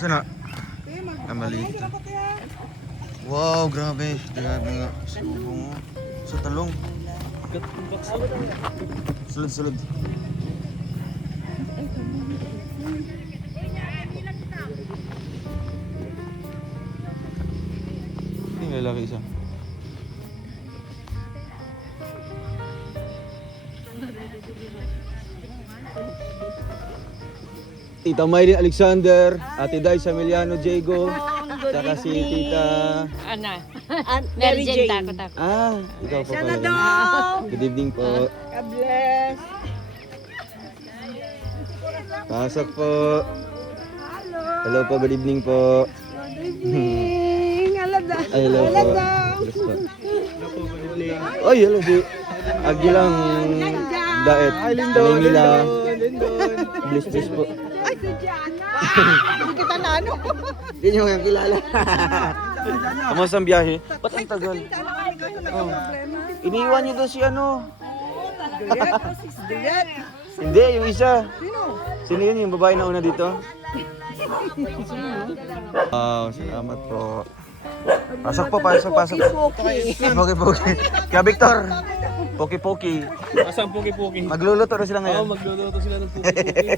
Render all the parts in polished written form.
Sana? Maliit. Wow, grabe. Grabe nga. Sumbong. Sa talong. Sulod. Ini lalaki isa. Tita Maylin Alexander, Ate Day Samiliano Diego, saka si Tita Ana. Mary Jane. Takot. Ikaw po Sana pala. daw. Good evening po. God bless. Pasok po. Hello po, good evening po. Good evening. Alada. Ay, hello po. Alada. Bless po. Oy, hello si Agilang Daet. Nila. Bless po. Ay, si Diana. Hindi kita na ano. Hindi nyo yung kilala. Kamusta ang biyahe? Ba't ang tagal? Iniwan nyo doon si ano? Juliet. Hindi, yung isa. Sino? Sino yun? Yung babae na una dito? Salamat po. Pasok po. Poki. Poki. Kaya Victor. Poki. Asan puki-puki? Magluluto na sila Oo, ngayon. magluluto sila ng puki-puki.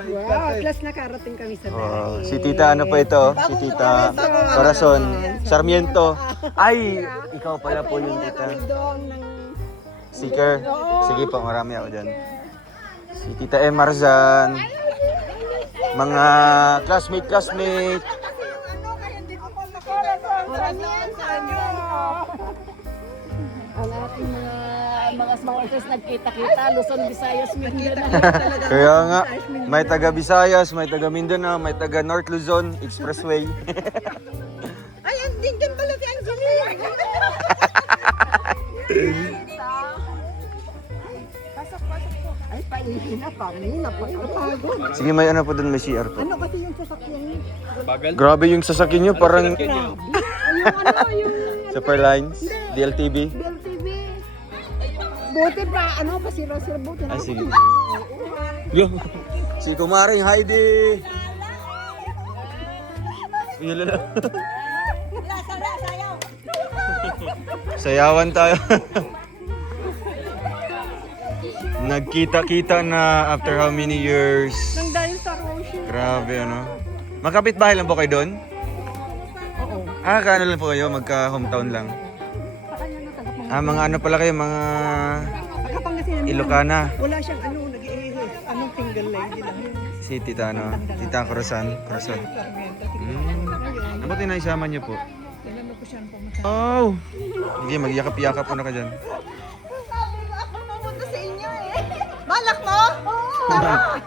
Wow, plus nakarating kami sa bahay. Si Tita ano po ito? Si Tita Corazon Sarmiento. Ay, ikaw pala po yung Tita. Doon ng... Sticker. Sige po, marami ako dyan. Si Tita M. Marzan. Mga classmate. Ang ating mga smokers nagkita-kita, Luzon, Visayas, Mindanao. Kaya nga, may taga Visayas, may taga Mindanao, may taga North Luzon Expressway. Ay, andin dyan pala si Anthony. Pasok po. Ay, pailihin na pa. Napakapagod. Sige, may ano po doon, may CR po. Ano kasi yung sasakyan niyo? Bagal. Grabe yung sasakyan nyo, parang Ganyan. Yung Superlines, DLTV. BLTV. Buti pa, pasira-sira buti na. Ay, sige. Yo. Si Kumaring Heidi. Yun lang. Sayawan tayo. Nagkita-kita na after how many years. Nang dahil sa Roshi. Grabe ano. Magkapit bahay lang po kayo doon? Oo. Kaano lang po kayo? Magka-hometown lang? Mga ano pala kayo? Mga Pagkapangasinan mo. Ilocana. Wala siyang nag-iihis. Anong single lady lang yun. Si Tita Tita Corazon. Mabuti na isama niyo po. Kailan ko siyang pumunta. Oh! Sige, magyakap-yakap po na ka dyan. Sabi mo ako pumunta sa inyo eh. Balak mo? Oo. Tara.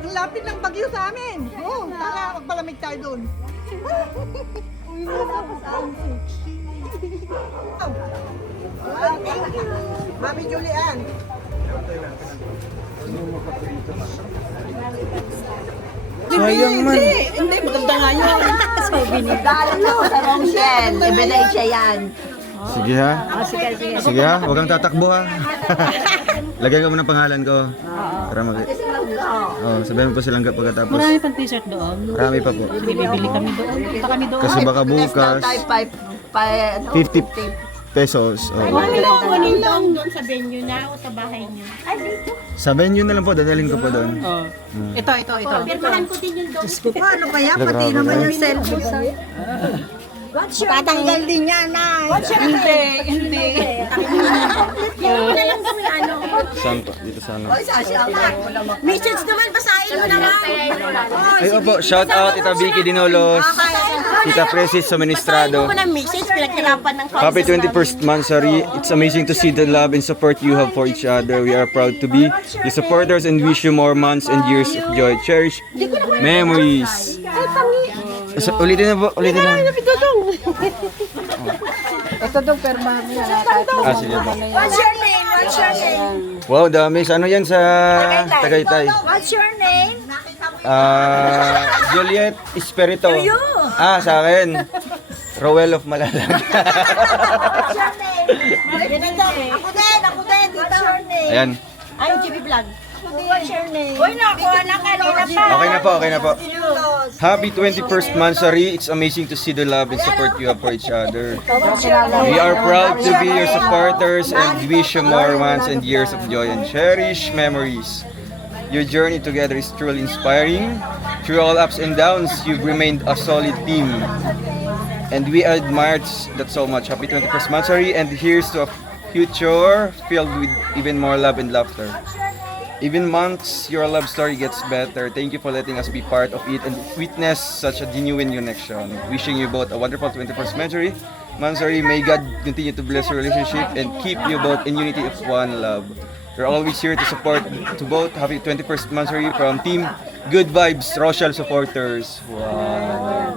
Ang lapit ng bagyo sa amin. Oo, tara. Magpalamig tayo doon. Uy, wala pa sa amin. Thank you. Mami Julian. Sayang man. Hindi, maganda nga yun. So, binigay. Galang ako sa Rochelle. Ebidensya yan. Sige ha. Sige ha, huwag kang tatakbo ha. Lagyan ka mo ng pangalan ko. Para mag... sabihin mo po silang pagkatapos. Marami pang t-shirt doon. Marami pa po. Bili kami doon. Punta kami doon. Kasi baka bukas, 50 pesos. Kunin lang doon sa venue na o sa bahay niyo. Sa venue na lang po, dadalhin ko po doon. Ito. Pirmahan ko din yung doon. Ano kaya? Pati naman yung cellphone. Tatanggal din yan, Nay. Hindi. Wala lang kami ano. Saan po? Dito sa ano? Message naman, basahin mo naman. Ay, opo, shout out Tita Vicky Dinolos, Tita Precis Suministrado. Basahin mo ng message, pinagkirapan ng Happy 21st Mansari. It's amazing to see the love and support you have for each other. We are proud to be your supporters and wish you more months and years of joy. Cherish memories. Ulitin na po, ulitin na. Ito daw, perma mo yan. Sige po. What's your name? Wow, dami. Ano yan sa Tagaytay? What's your name? Juliet Espirito. Sa akin. Rowell of Malalag. What's your name? Ako din. What's your name? Ayan. Ay, GB Vlog. Uy, nakuha na kanina pa. Okay na po. Happy 21st Mansari. It's amazing to see the love and support you have for each other. We are proud to be your supporters and wish you more months and years of joy and cherished memories. Your journey together is truly inspiring. Through all ups and downs, you've remained a solid team. And we admire that so much. Happy 21st Mansari, and here's to a future filled with even more love and laughter. Even months, your love story gets better. Thank you for letting us be part of it and witness such a genuine connection. Wishing you both a wonderful 21st Mansari. Mansari, may God continue to bless your relationship and keep you both in unity of one love. We're always here to support to both. Happy 21st Mansari from Team Good Vibes Rochelle supporters. Wow.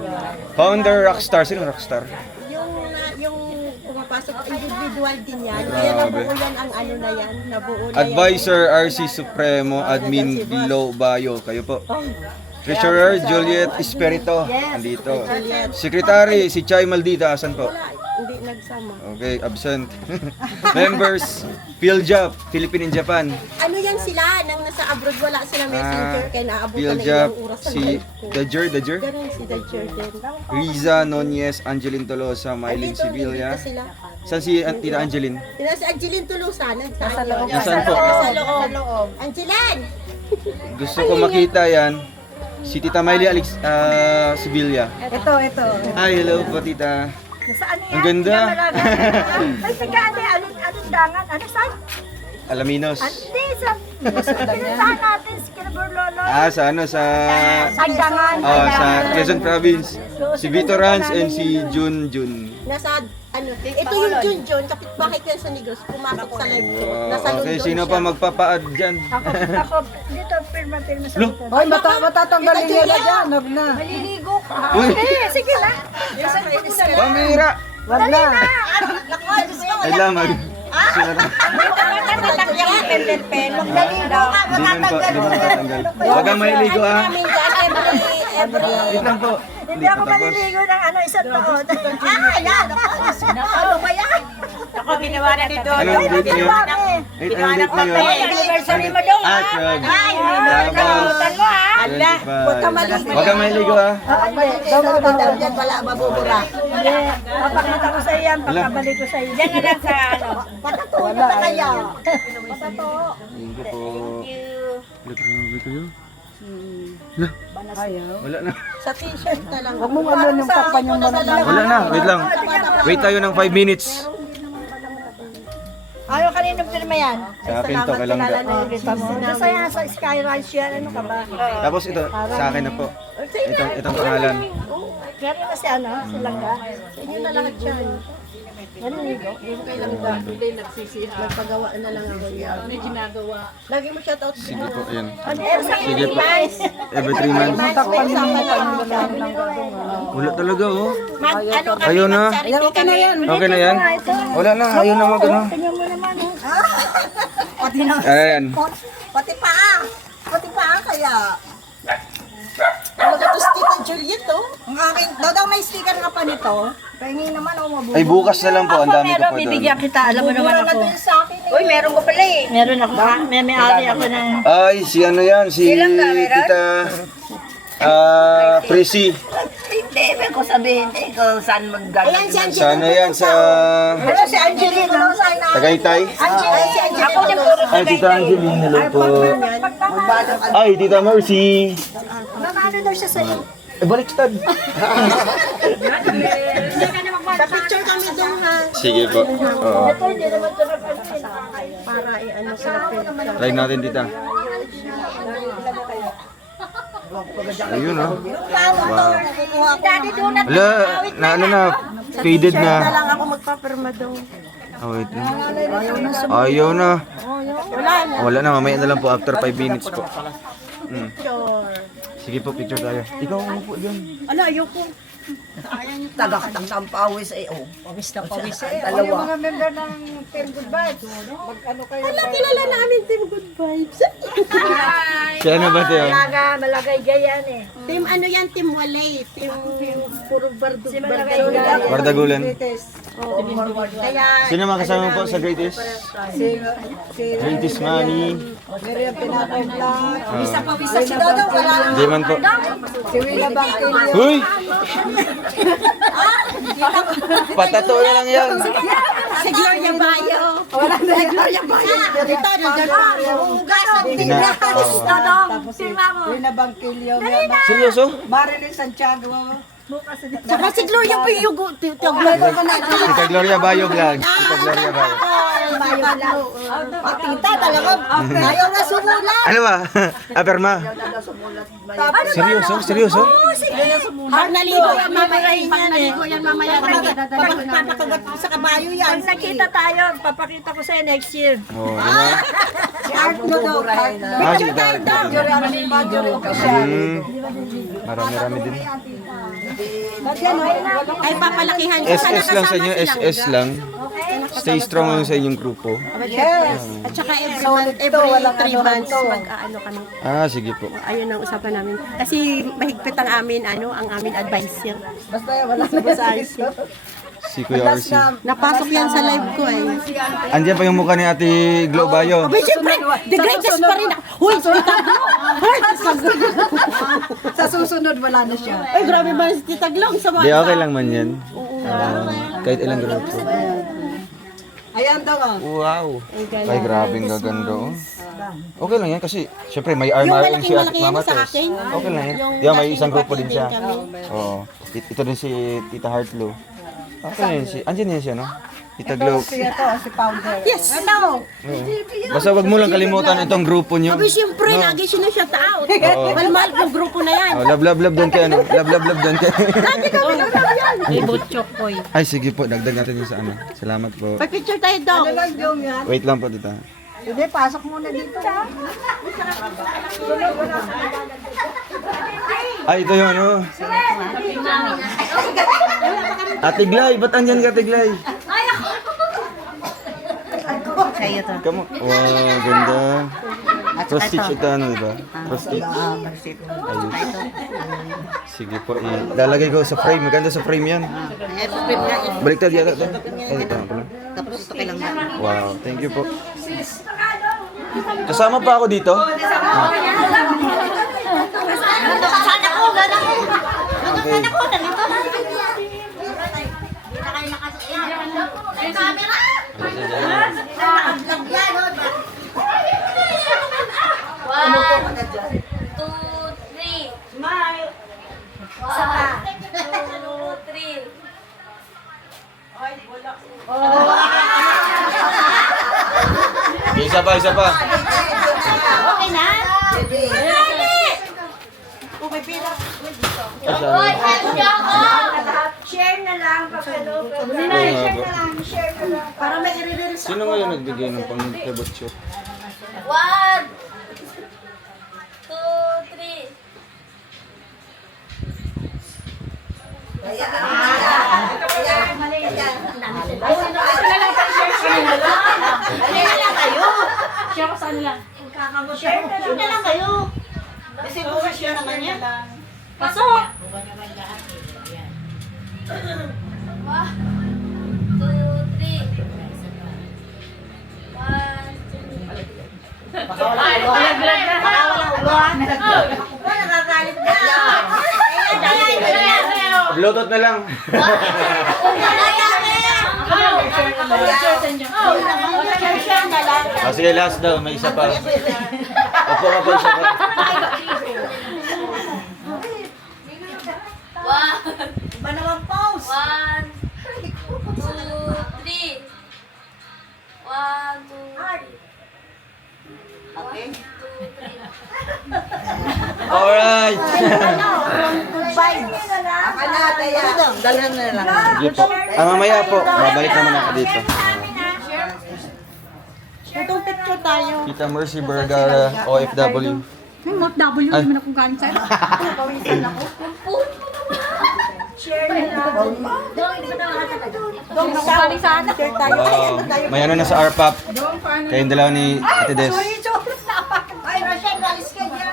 Founder Rockstar. Sino Rockstar? Yung pumapasok, individual din yan. Kaya nabuo yan ang ano na yan. Nabuo na Advisor RC Supremo, Admin Bilo Bayo. Kayo po. Treasurer Juliet Esperito. Andito. Secretary si Chay Maldita. Asan po? Hindi nagsama. Okay, absent. Members, PhilJap, Philippine and Japan. Ano yan sila? Nang nasa abroad, wala sila messenger. Kaya naabot na PhilJap, ilang oras. si Dajer. Ganun si Dodger din. Riza Nunez, Angeline Tolosa, Mylene Sibilia. Dito sila. Saan si Tita Angeline? Sila si Angeline Tulusan. Nasa loob. Nasaan po? Nasa loob. Angeline! Gusto ko makita yan. Si Tita Miley Sibilia. Ito. Ay, hello po Tita. Saan yan? Ang ganda. Ay, tigaan eh. Anong dangan? Ano saan? Alaminos. Hindi, sa... Pinuntahan natin si Kinaburlolo. Sa ano, sa... Sagdangan. Sa Quezon Province. Si Vito Rans and si Jun. Nasa, ano, ito yung Jun, kapitbahay ko yan sa Negros, pumasok sa live ko. Nasa Wow. Okay, London sino siya. pa magpapaad dyan? Ako, dito, pirma sa Lo? likod. Hoy, matatanggalin nila dyan. Huwag na. Maliligo ka. Uy! Sige na. Pamira! Huwag na. Ay lamang. Sila na. Hindi man matatanggal. Huwag kang mailigo ah. Namin dyan, every, Wait lang po. Hindi ako maliligo ng isang taon. yan! Ano ba yan? Ako ginawa na dito. Anong date niyo? Wait, anong date niyo? Anniversary mo daw ha. Tapos, mo ha. 25. Huwag kang mailigo ah. Yan wala, mabubura. Hindi. Papakita ko sa iyan. Pagkabalik ko sa iyo. Yan na lang sa ano. Patatuloy na kaya. Thank you po. Grabe kayo. Wala na. Sa t-shirt na lang. Huwag mong ano yung takpan yung mga Wala na. Wait lang. Wait tayo ng 5 minutes. Ano kaninong pirma yan? Sa akin to, kailang da. Nasa yan sa Sky Ranch yan. Ano ka ba? Tapos ito, sa akin na po. Itong pangalan. Meron na si ano? Si Langga. Inyo na lahat yan. Maliligo. Magpagawa na lang ako yan. Ano ginagawa? Lagi mo shoutout. Sige po, ayan. Sige Sige po. Every 3 months. takpan yung mga Wala talaga oh. Ano kami Ayaw na. Okay na yan. Okay na yan? Wala na. Ayaw na mag ano. Tingnan mo naman. Ayan. Pati paa. Pati paa kaya. Ano ka to Tita Juliet to? Ang aking, daw may sticker nga pa nito. Pahingin naman ako mabuhay. Ay bukas na lang po. Ang dami ko po doon. kita. Alam mo naman ako. Sa akin eh. Uy, meron ko pala eh. Meron ako. May-ari ako ng... Ay, si ano yan? Si Tita Prissy. Hindi, may ko sabihin eh kung saan mag-gagawin. Ayan si Angeline. Sana yan sa Ano si Angelina? Tagaytay. Si Angeline. Ako din puro Ay, Tita Angeline. Hello po. Ay, Tita Mercy. Mamano daw siya sa'yo? Eh, baliktad. Pa-picture kami doon ha. Sige po. Oo. Ito hindi naman ito nagpansin. Para i-ano sila. Try natin, Tita. Ayun oh. Daddy donut. Wala, na ano na, faded Na na. lang ako magpapirma doon. Oh, wait lang. Ayaw na. Wala na, mamaya na lang po after 5 minutes po. Sige po, picture tayo. Ikaw po dyan. Ano, ayoko. Tagakatang ng pawis eh. Oh, pawis na pawis eh. Yung mga member ng Team Good Vibes. Mag-ano kayo? Wala, kilala namin Team Good Vibes. Siya na ba tayo? Malagay gayan eh. Team ano yan, Team Walay. Team puro bardug. Si Malagay bardug. gayan. Bardagulan. Test. Kaya, Sino mga kasama po sa Greatest? Greatest Money. Miriam Tinapay Vlog. isa pa isa si Dodo, wala lang. Di man po. Si Willa Bangkilio. Huy! Patato na lang yan. Si Gloria Bayo. Wala na yan. Gloria Bayo. Dito, nandiyan pa. Hugasan din Tina- niya. Oo. Tapos si Willa Bangkilio. Seryoso? Marilyn Santiago. Saka si Gloria Bayo. Tita Gloria Bayo vlog. Tita Gloria Bayo. Tita, talaga. Ayaw na sumulat. Ano ba? Aperma. Seryoso? Seryoso? Pag naligo yan mamaya papakagat sa kabayo yan. Pag nakita tayo, papakita ko sa'yo next year. Oo, diba? Si Art mo daw. Ah, sige, dahil. Marami-rami din. Ay, papalakihan ko. Sana SS lang sa kasama inyo, silang. SS lang. Stay strong lang sa inyong grupo. Yes. At saka every 3 months, mag-ano kami. Ah, sige po. Ayun ang usapan namin. Kasi mahigpit ang amin, ang amin advisor. Basta wala na yan. Si Kuya RC. Napasok yan sa live ko eh. Andiyan pa yung mukha ni Ate Glo Bayo. Abay, siyempre, the greatest pa rin ako. Huy, Tita Glo! Sa susunod wala na siya. Ay, grabe ba si Tita Glo? Sa Di, okay lang man yan. Kahit ilang grupo. Ayan daw ah. Wow. Ay, grabe ang gaganda. Oh. Okay lang yan kasi syempre may Yung RMRM si Ate malaki Mama sa Tess. akin. Okay lang yan. Yung Di ba, may dati isang grupo din siya. nagpapatibig kami. Oo. Ito din si Tita Heartlo. Okay lang yan si. Andiyan yan siya, no? Tita Glo. Siya to, si Powder. Yes! Ano? Basta wag mo lang kalimutan itong grupo nyo. Abay, siyempre, lagi siya na-shout out. Malmal yung grupo na yan. Oh, love doon kay ano? Love doon kay. May butchok ko eh. Ay, sige po. Dagdag natin yung sa ano. Salamat po. Pag-picture tayo daw. Ano lang yung yan? Wait lang po, tita. Hindi, pasok muna dito. Ay, ito yung ano. Ate Glay, ba't andyan ka, Ate Glay? Sa'yo to. Kamu. Wow, ganda. Cross stitch ito ano, diba? Cross stitch. Ayos. Sige po, lalagay ko sa frame. Maganda sa frame yan. Baliktad yata ito. Ay, ito pala. Tapos ito kailang Wow, thank you po. Kasama pa ako dito? Sana ko, gano'n ko. Okay. Sana ko, nalito. May camera. Naka-vlog yan, no? 1, 2, 3. Smile. 1, 2, 3. Isa pa, isa pa. Okay na? Hoy, help niyo ako! Share na lang, papelo. Para may i-release. Sino ngayon nagbigay ng pang-tebot shoot? 1, 2, 3. Share ko sa kanila. Share na lang kayo. Kasi share naman yan. Pasok! 1, 2, 3. 1, 2, 3. Bluetooth na lang. Ah, sige, last daw. May isa pa. Opo ka pa, isa pa. Iba naman pause. 1, 2, 3. 1, 2, 3. Okay. Alright. Dalhan na lang. Sige po. Mamaya po. Babalik naman ako dito. Itong picture tayo. Kita Mercy Vergara, OFW. W naman akong galing sa'yo. Sabi sana. Share tayo. Wow. May ano na sa RPAP. Kayong dalawa ni Ate Des. Ay, Rachel, alis ka dyan.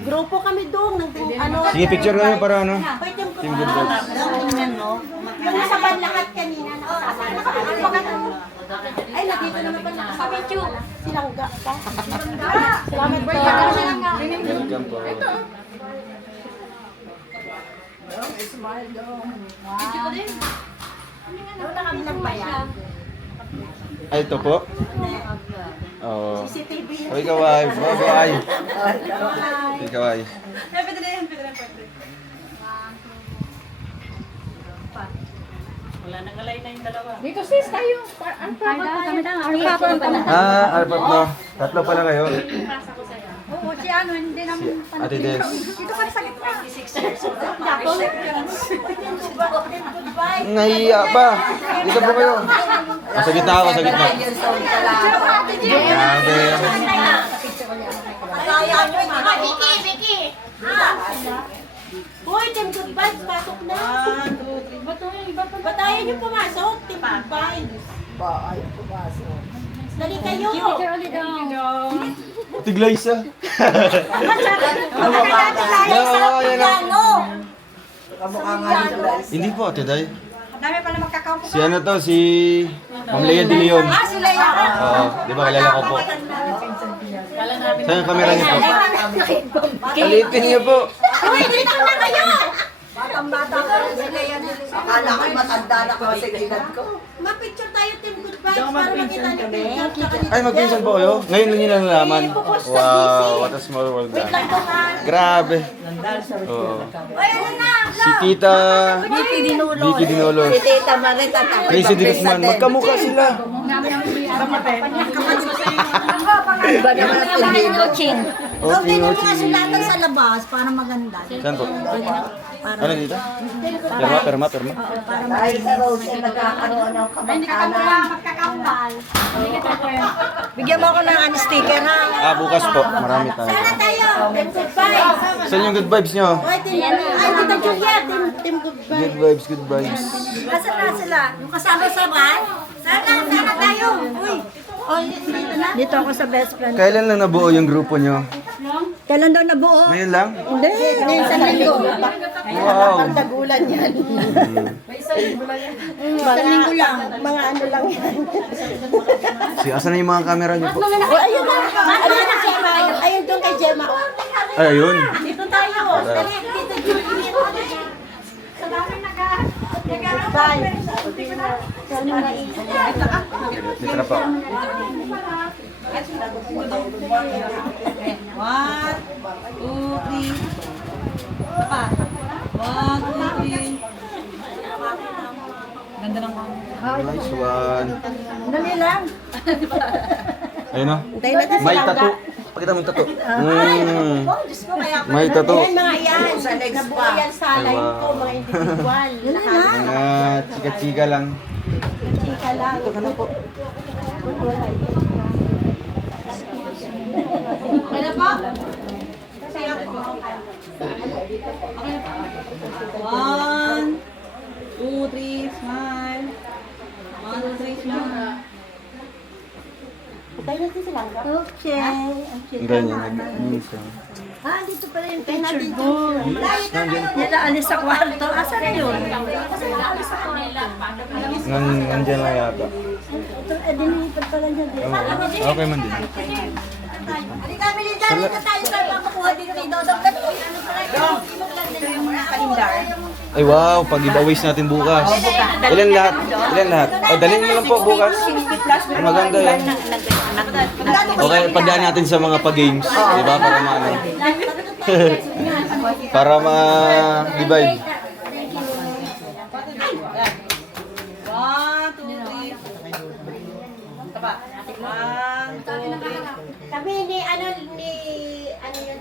Grupo kami doon. Ano, Sige, picture kayo para ano. Wait, yung Team Good Vibes. Tingnan mo. Yung nasa lahat kanina. Ay, nandito naman pala sa video. Silangga ka. Salamat po. Welcome po. Ay, ito po? Oo. Uy, kaway. Bye-bye. Uy, kaway. Dito sis, tayo. Ang Albert mo. Tatlo pala kayo. Oo, si ano, hindi naman. Ate Des. Dito ka sa gitna. Nahiya pa. Dito po kayo. Sa gitna ako, sa gitna. Grabe. Vicky, Vicky. Hoy, Team Good Vibes, pasok na. Ba't ayaw niyo pumasok? Team Good Vibes. Dali kayo. Tiglay isa. Oo, yan lang. Hindi po, Ate Day. Dami pala magkakaw. Si ano to, si Ma'am Lea de Leon. Sila yan. Oo, di ba kilala ko po? Saan yung camera niyo po? Alitin niyo po. Hoy, dito na kayo. Batang-bata ko sila yan. Akala ko matanda na ko sa edad ko. Ma-picture tayo, Team Good Vibes, para makita ni Picture. Tsaka ni Ay, magpinsan po kayo? Ngayon lang nyo nalaman. Wow, what a small world na. Grabe. Oo. Ay, ano na? Si Tita Vicky Dinulo. Vicky Dinulo. Si Tita Marita. Tracy Dirikman. Magkamukha sila. Iba naman ang tindino. Okay, Yung okay. mga sulatan sa labas para maganda. Saan po? Ano dito? Perma. Ay, sa Rose, ay nagkakaroon ng kamag-anak. Magkakambal. Bigyan mo ako ng sticker, ha? Ah, bukas po. Marami tayo. Sana tayo, Team Good Vibes. Saan yung good vibes nyo? Ay, Tita Julia, Team Good Vibes. Good vibes, good vibes. Asan na sila? Yung kasama sa bahay? Sana tayo. Uy. Oh, dito na. Dito ako sa best friend. Kailan lang nabuo yung grupo nyo? Kailan daw nabuo? Ngayon lang? Hindi, sa linggo. Wow. Tagulan yan. Sa linggo lang. Mga ano lang yan. Asan na yung mga camera nyo po? Oh, ayun na. Ayun na, Gemma. Ayun doon kay Gemma. Ay, ayun. Dito tayo. Dali, Tita Julia. Sa dami Bye. Dito na po. 1, 2, 3. Nice one. Dali lang. Ayun o. Tayo natin May tattoo. Pakita mo yung tattoo. May tattoo. Yan mga yan. Sa legs Nabuo pa. yan sa line ko, mga individual. Lahat. Mga chika-chika lang. Chika lang. Ito ka na po. Okay na po? One, two, three, smile. 1, 2, 3, smile. Tayo natin sila. Okay. Ang ganyan. Nag-minsan. Ah, dito pala yung picture ko. Nila alis sa kwarto. Asa na yun? Nandyan lang yata. Ito, dinilipad pala niya. Oo. Okay man din. Halika, Melinda, dito tayo para makukuha din kay Dodong. Ano pala? Ay wow, pag-giveaways natin bukas. Ilan lahat? Ilan lahat? O, dalhin mo lang po bukas. Ay, maganda yan. Okay, pagdaan natin sa mga pag-games. Diba? Para maano. Para ma-divide. 1, 2, 3. Taba. 1, 2, 3. Kami ni ano yun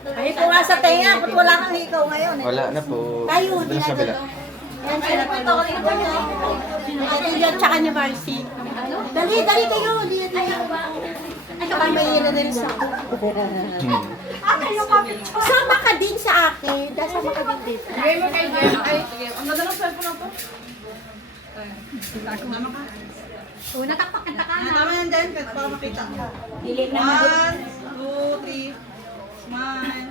to. Ay, po nga sa tenga. Ba't wala kang ikaw ngayon? Wala na po. Tayo, Doon sa kabila. Yan sila po ito. Ate Julian, tsaka ni Marcy. Dali kayo. May na din sa Kayo pa. Sama ka din sa akin. Sama ka din dito. Ang ganda ng cellphone na to. Una ka pakita ka na. Tama yan din, para makita. Dili na. 1, 2, 3. Smile.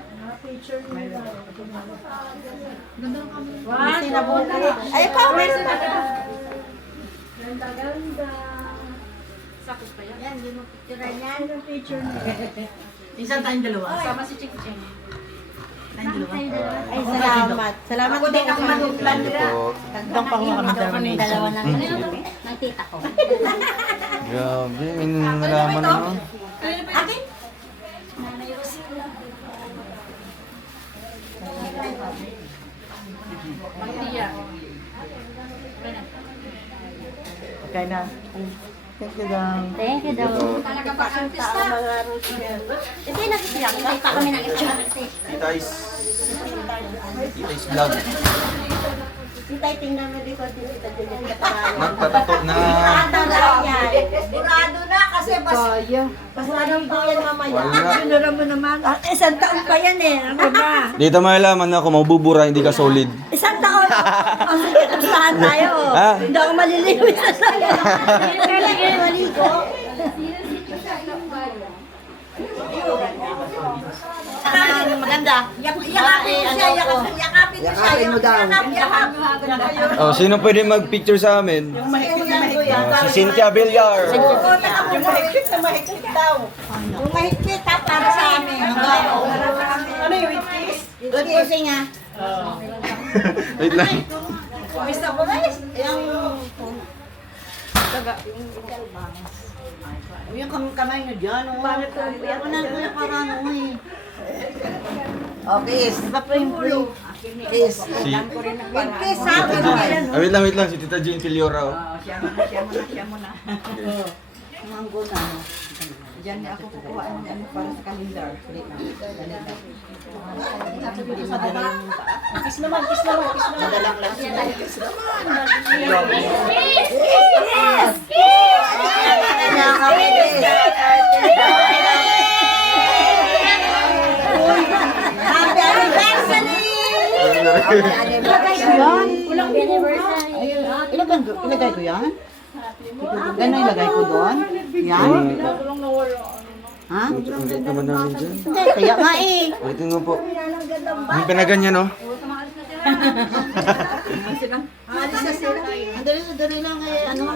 Ay, ikaw, meron pa. Minsan tayong dalawa. Sama si Chick Chick. Ay, salamat. Salamat din ako mag-plan. Tagdang pa ako kami dalawa ng tita ko. Grabe, may nalaman na. Akin? Okay na. Thank you daw. Thank you daw. Talaga ba artista? Hindi, nakikita. Nakita kami ng itsura. Tita is vlog. Sitay, tingnan mo dito. Tita Juliet Catarano. Nagpatato na. Sigurado na yan. Sigurado na kasi pasaran po yan mamaya. Wala. Sinura mo naman. Isang taon pa yan eh. Ano ba? Dito malalaman na kung mabubura, hindi ka solid. Isang taon. Ang sige, tapusahan tayo. Ha? Hindi ako maliliwit sa saya. Maligo. Maganda. Yakapin mo siya. Yakapin mo siya. Yakapin mo daw. Oh, sino pwede mag-picture sa amin? Yung mahigpit na mahigpit. Si Cynthia Villar. Yung mahigpit na mahigpit daw. Yung mahigpit ha, para sa amin. Ano yung witkiss? Good pussy nga. Wait lang. Mr. Boris? Yung kamay nyo dyan, oh. Bakit ko? Ako na kuya parang, eh. Okay, isa pa yung pulo. Kiss. Si... Kiss, ha? Ah, wait lang. Si Tita Jane Filiora. Oh. Siya muna. Manggo na. Diyan ako kukuha ng ano para sa kalendar. Kiss naman. Madalang lang sila. Kiss naman. Happy anniversary! Ilagay ko yan? Gano'n ilagay ko doon? Yan? Ha? Ang gate naman namin dyan. Hindi, kaya nga eh. Wait nga po. Ang pinaganyan, no? Alis na sila. Dali lang eh. Ano?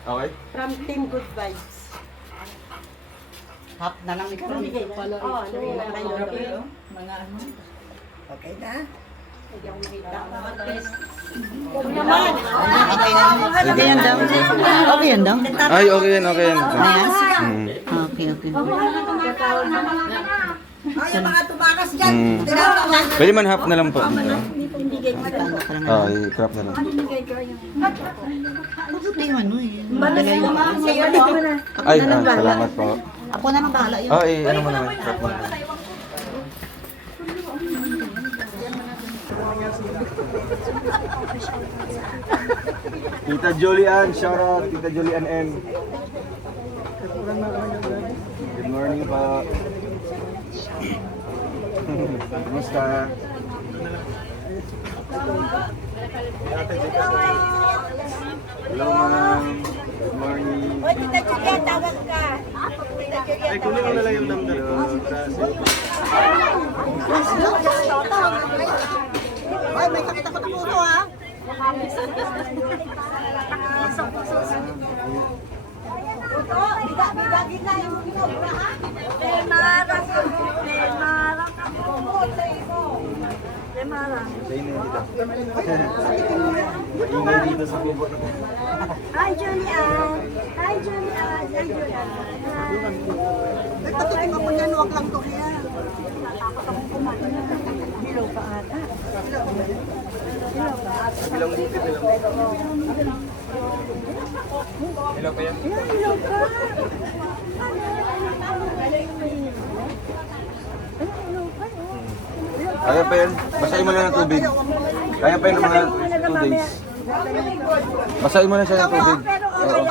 Okay. From Team Good Vibes. Hap na lang ikaw. Mga ano. Okay na? Naman. Okay yan daw. Okay yan daw. Ay, okay yan. Okay. Ay, yung mga tumakas dyan. Pwede man half na lang po. Ah, i-crop na lang. Mabuti yung ano eh. Madala yung mga sa'yo. Ay, salamat po. Ako na nang bahala yun. Oh, ano mo naman, crop mo naman. Tita Julian, shout out Tita Julian M. Good morning po. Kumusta? Hello ma'am. Good morning. Oy, Tita Julia, tawag ka. Ay, kunin mo na lang yung number ko. Ay, may sakit ako ng ulo ha. Bigagin na yung ulo ha. Ingay dito sa bubot. Hi, Julian. Hi, Julian. Nagpatutin ako yan, huwag lang Korea. Bilang buti, bilang buti. Hello pa yan? Kaya pa yan. Basahin mo lang ng tubig. Kaya pa yan ng mga 2 days. Basahin mo lang siya ng tubig. Oo.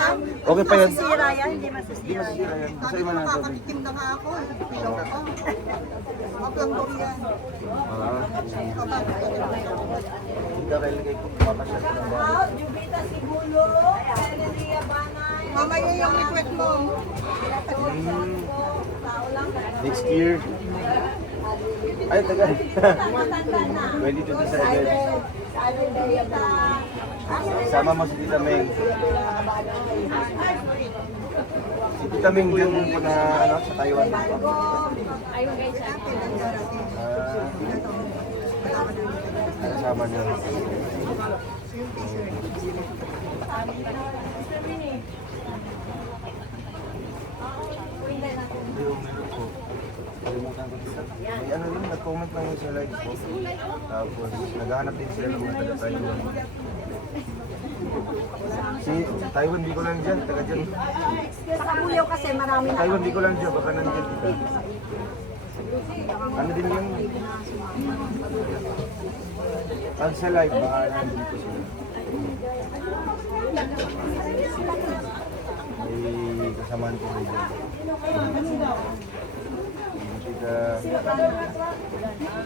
Okay pa yan. Sira yan, hindi Hindi masisira. masisira yan. Basahin mo lang ng tubig. Nakakatikim na nga ako. Pilaw ko. Huwag lang Korea. Hindi ka kailangan ko papasya sa mga. Jubita Cebu. Mamaya yung request mo. Next year. Ay, tagal. Ready to decide. Sama mo si Tita Meng. Si Tita Meng din po na ano, sa Taiwan. Kasama niya. Kalimutan ko dito. May ano yun, nag-comment lang yun sa live ko. Tapos, naghahanap din sila ng mga taga-Taiwan. Si Taiwan, di ko lang dyan, taga dyan. Sa Kabuyaw kasi marami na. Taiwan, di ko lang dyan, baka nandyan dito. Ano din yun? Pag sa live, baka nandito sila. May kasamaan ko rin dyan.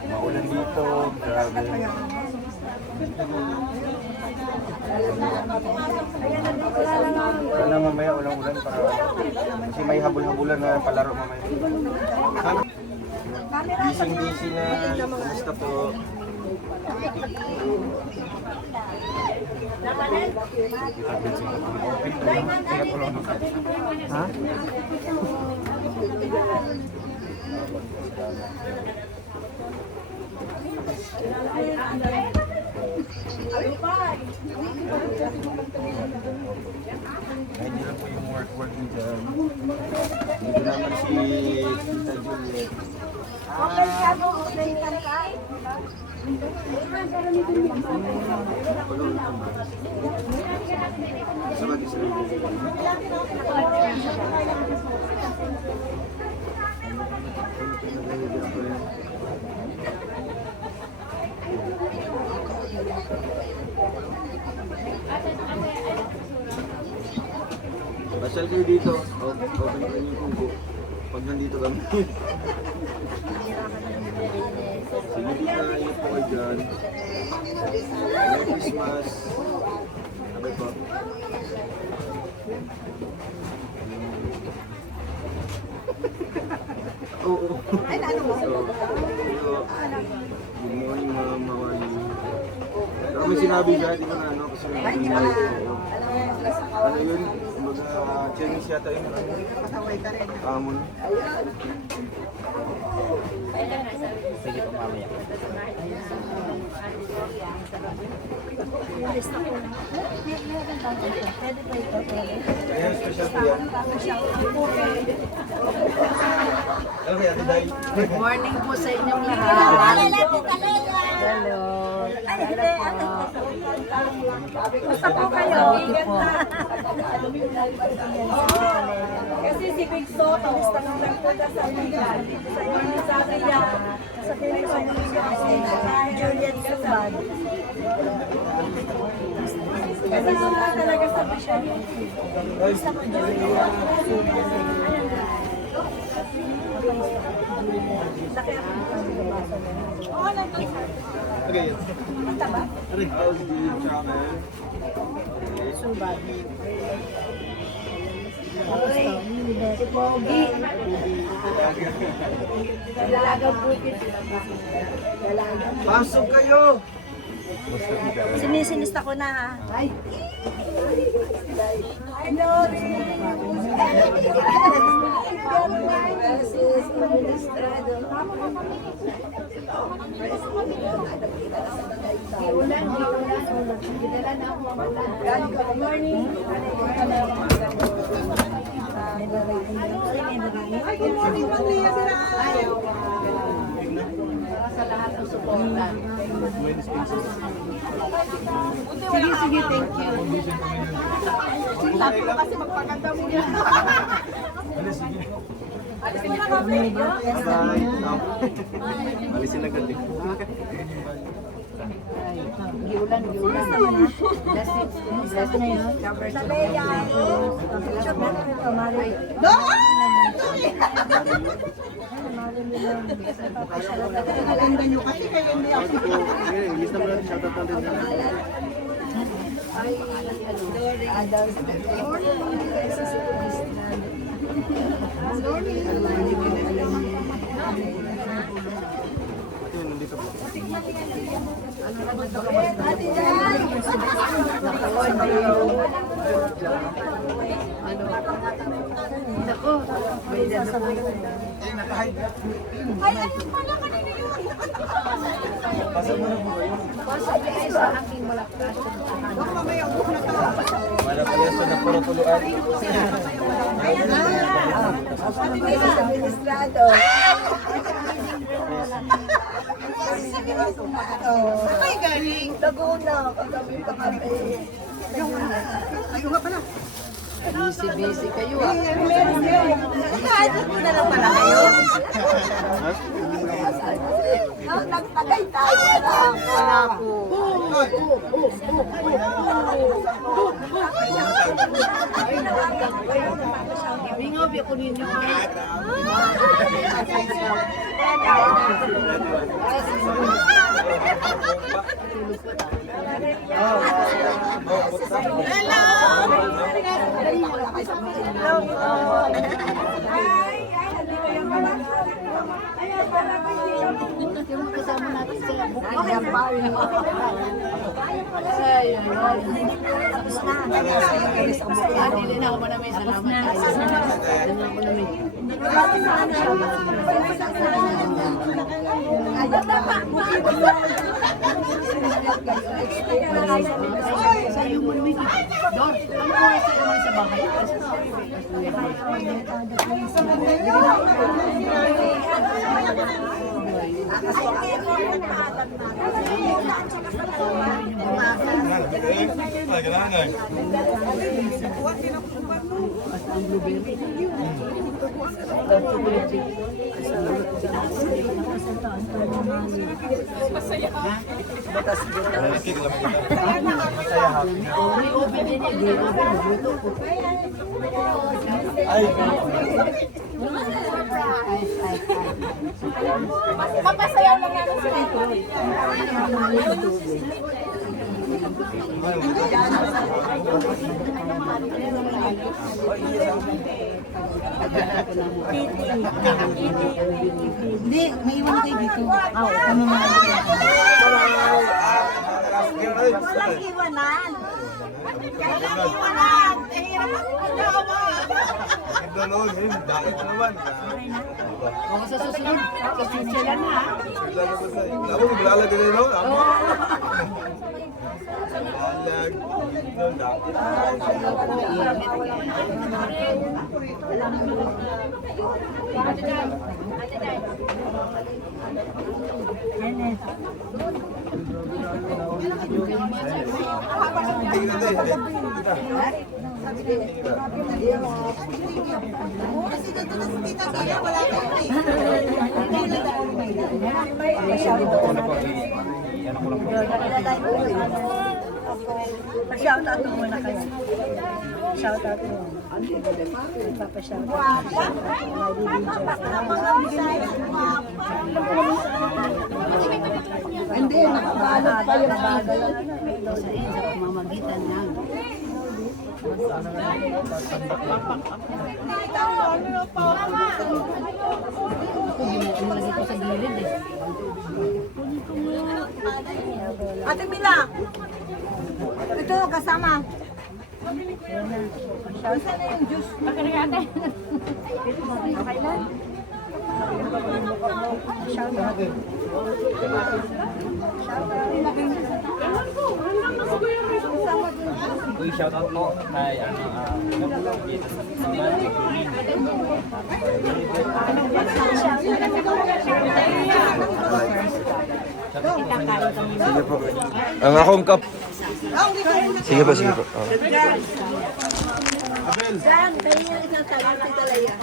Maulan dito, grabe. Sana mamaya ulang-ulan para kasi may habol-habulan na palaro mamaya. Busy na. Kumusta po? Ha? Hindi lang po yung work ni Jan. Dito naman si Tita Juliet. Sama di sila. Pasyal kayo dito. Open kayo yung kubo. Pag nandito kami. Sige na yun po kayo dyan. Merry Christmas. Sabay po. Oo. Ay, ano mo? Good morning, Ma'am. How are you? Pero may sinabi siya, di ko na ano, kasi ano yun, Chinese yata yun. Pasaway ka rin. Amon. Sige po mamaya. Ayan, special po yan. Okay, Ate Day. Good morning po sa inyong lahat. Hello. Basta po kayo. Kasi si Big Soto, gusto nang nagpunta sa Liga. Sabi niya, sa Pilipinas, Juliet Subad. Kasi sila talaga sa Bishop. Gusto ko Juliet Subad. Laki ako dito. Oo, nandito. Okay. Punta ba? How's the travel? Subad. Si Pogi. Dalagang bukit. Pasok kayo! Sinisinista ko na. Ay. Hello. Good morning. Ay, good morning, Maria. Sa lahat ng suporta. Sige, thank you. Sabi ko kasi magpaganda mo yan. Alis mo na kami. Bye-bye. Alisin na ganda. Giulan. Last na yun. Maganda nyo kasi kayo hindi ako. Okay, list naman natin. Shoutout natin. Wala pa yan sa napuro tuluan. Ay, galing. Laguna, kagabi pa kami. Ayun nga pala. Busy kayo Kahit mo na lang pala kayo. Nagtagay tayo. Wala po. Ibingaw, biya ko ninyo. Yung kasama natin sa bukid. Dili na ako manamay. Salamat tayo. Dili na ako manamay. Sa'yo mo naman. Don, ano ko sa'yo mo sa bahay? Papasayaw lang natin sila. Hindi, may iwan kayo dito. Ano mo Walang iwanan. Walang iwanan. Eh, hirap ako nagawa. Dalawin, dahil naman. Ako sa susunod. Sila na. Labo, maglalag din no? Lalag. Kasi nandun na si Tita Tia, wala kayo eh. Pa-shout out mo muna kayo. Shout out mo. Papa-shout out. Hindi, nakabalot pa yung bagal. Sa pamamagitan ng nilagay ko sa gilid eh. Ate Mila, ito kasama. Isa na yung juice. Uy, shout out po kay Sige po. Ang akong kap... Sige po, sige po. Oh. Saan? Tayo niya isang tayo si Talaya.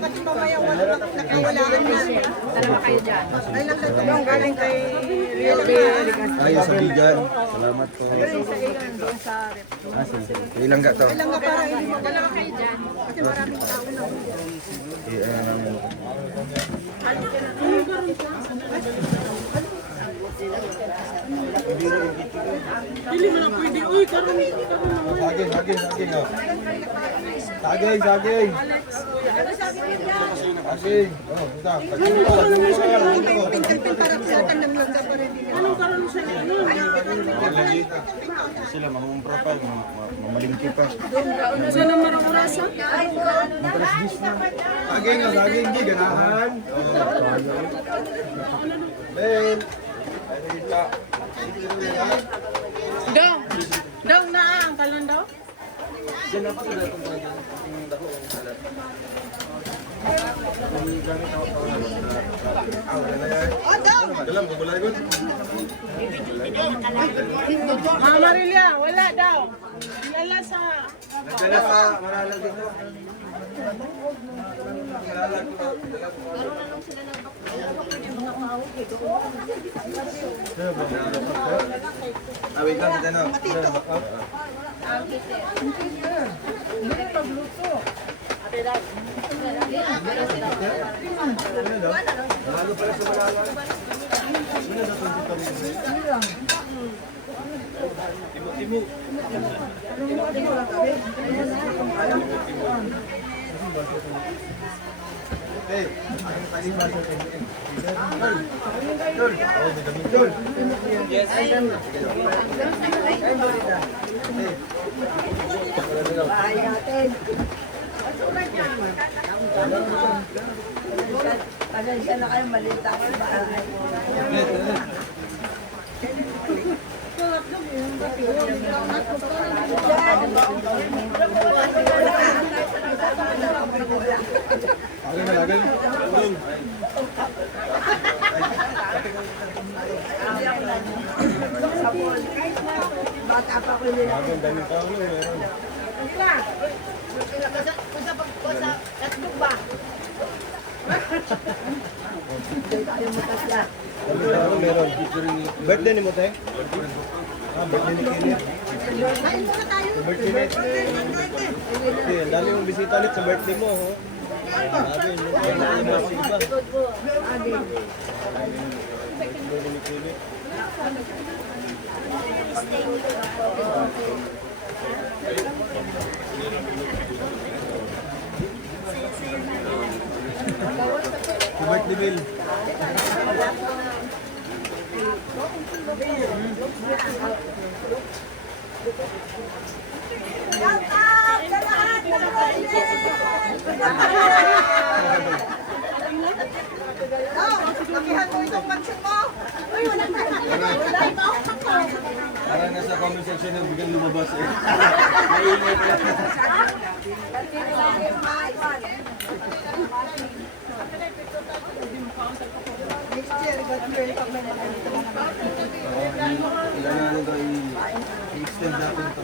Kasi mamaya wala nakawalaan na. Dalawa kayo dyan. Ay, lang tayo galing kay Ay, sa bigan. Salamat po. Ilang ka to? Lang nga para hindi dalawa kayo dyan. Kasi maraming tao na. Dili mo na pwede. Uy, karon Saging, saging, saging. Oh. Saging, saging. Saging. Oh, ito. Saging mo, saging mo. Pintil para sa kanang langga pa rin. Anong karon sa ano? Sila mangumpra pa, mamalingki pa. Sa na marang-urasa? Saging, oh, saging, di ganahan. Ben. Daw na ang kalan daw? Dalam, bubulay ko. Mama Marilia, wala daw. Wala sa... Nagdala sa Maralag dito. Wait lang, dito na. Manalo pala sa Maralag. Timo-timo. Hey, ang tali ba sa tingin? Dol. Oh, dol. Yes, I am. Pasensya na kayo, maliit ako sa bahay. Lagay na, lagay. Tulong. Bata pa ko nila. Lagay, dami pa ako, meron. Meron. Birthday ni mo, te? Ah, birthday ni Kelly. Birthday ni. Okay, ang dami mong bisita ulit sa birthday mo, ho. Sabi, yung birthday mo si iba. Birthday ni Kelly. Si birthday Bill. Lakihan mo itong mansion mo. Parang nasa comment section na biglang lumabas eh. Maingay ka. Next year, God willing, pag may mga Kailangan nito i-extend natin ito.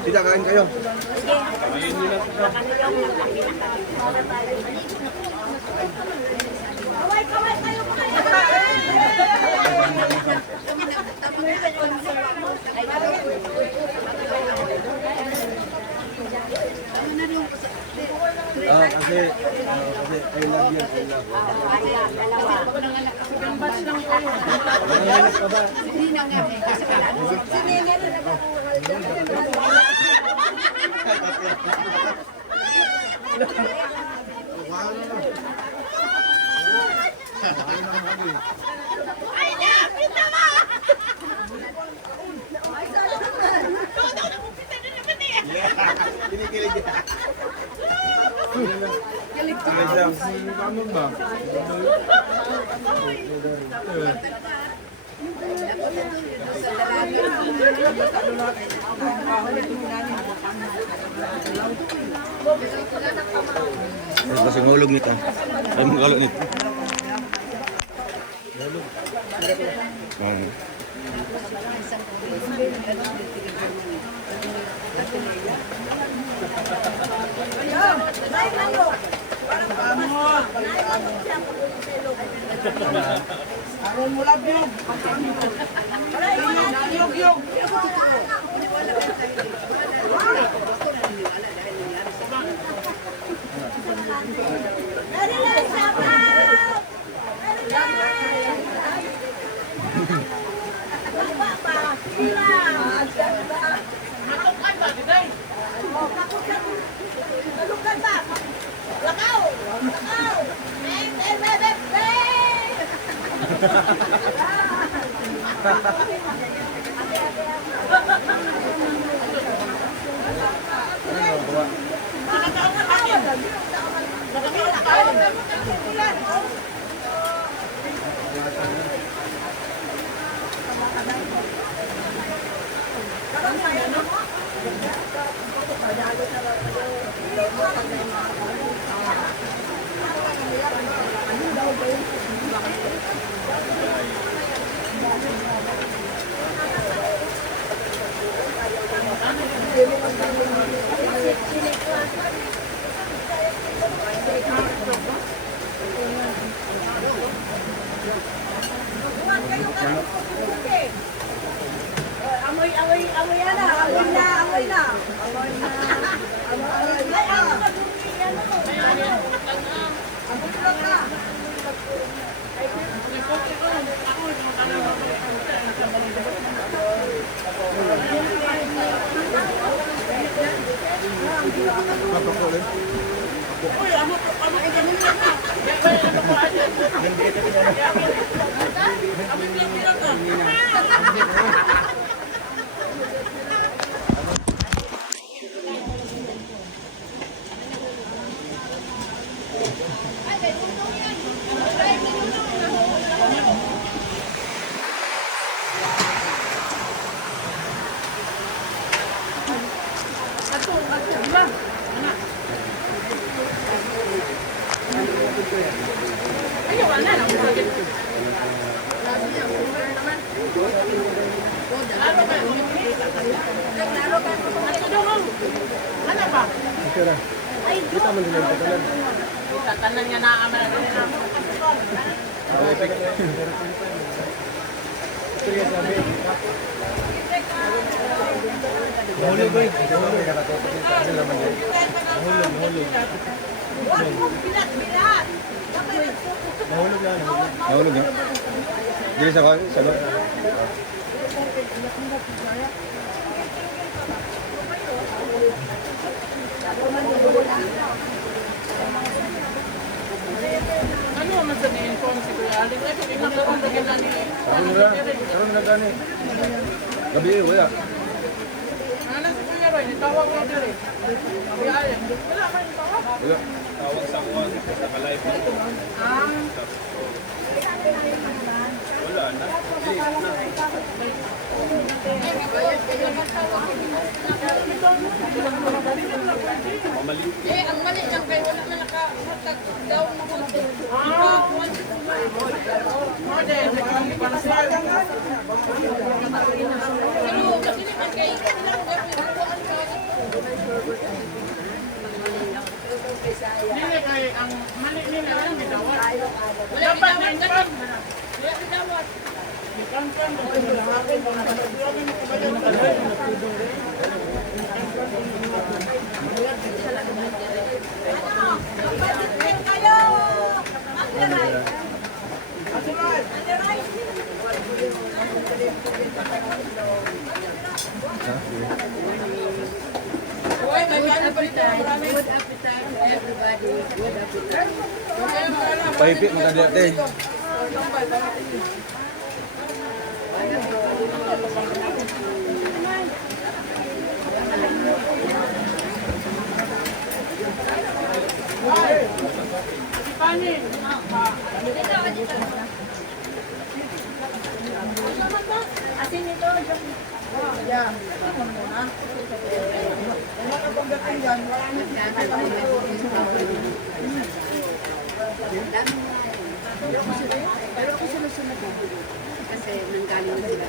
Tidak kain kayo. Kasi I love you, I love Kinikilig ka. Kamu ba? Basta ngulog nito. Ay magalo nito. Aron mo lang yun. Yung. Nahulog yan. Dili sa kwan, sa loob. Ano man sa ngayon ko si Kuya Aling? Ay, hindi magkaroon na kita ni... Karoon na gani. Gabi, wala. Ano si Kuya Roy? Nitawag ko dito. Kuya Aling. Wala ka yung tawag? Wala. Tawag sa kwan, sa kalive. Wala na. Eh, ang mali lang kayo. Wala na nakahatag daw ng konti. Pero, kasi naman kayo, Nila kay ang mali nila lang bidawat. Wala bidawat ka. Wala bidawat. Ikan-kan mo kung lahatin kung nakatulogin mo kayo Pahipit, magkadate. Panin. Asin ito, Yeah. Wala na pagdating dyan, wala na. pero ako sumusunod na. Kasi nanggaling na sila.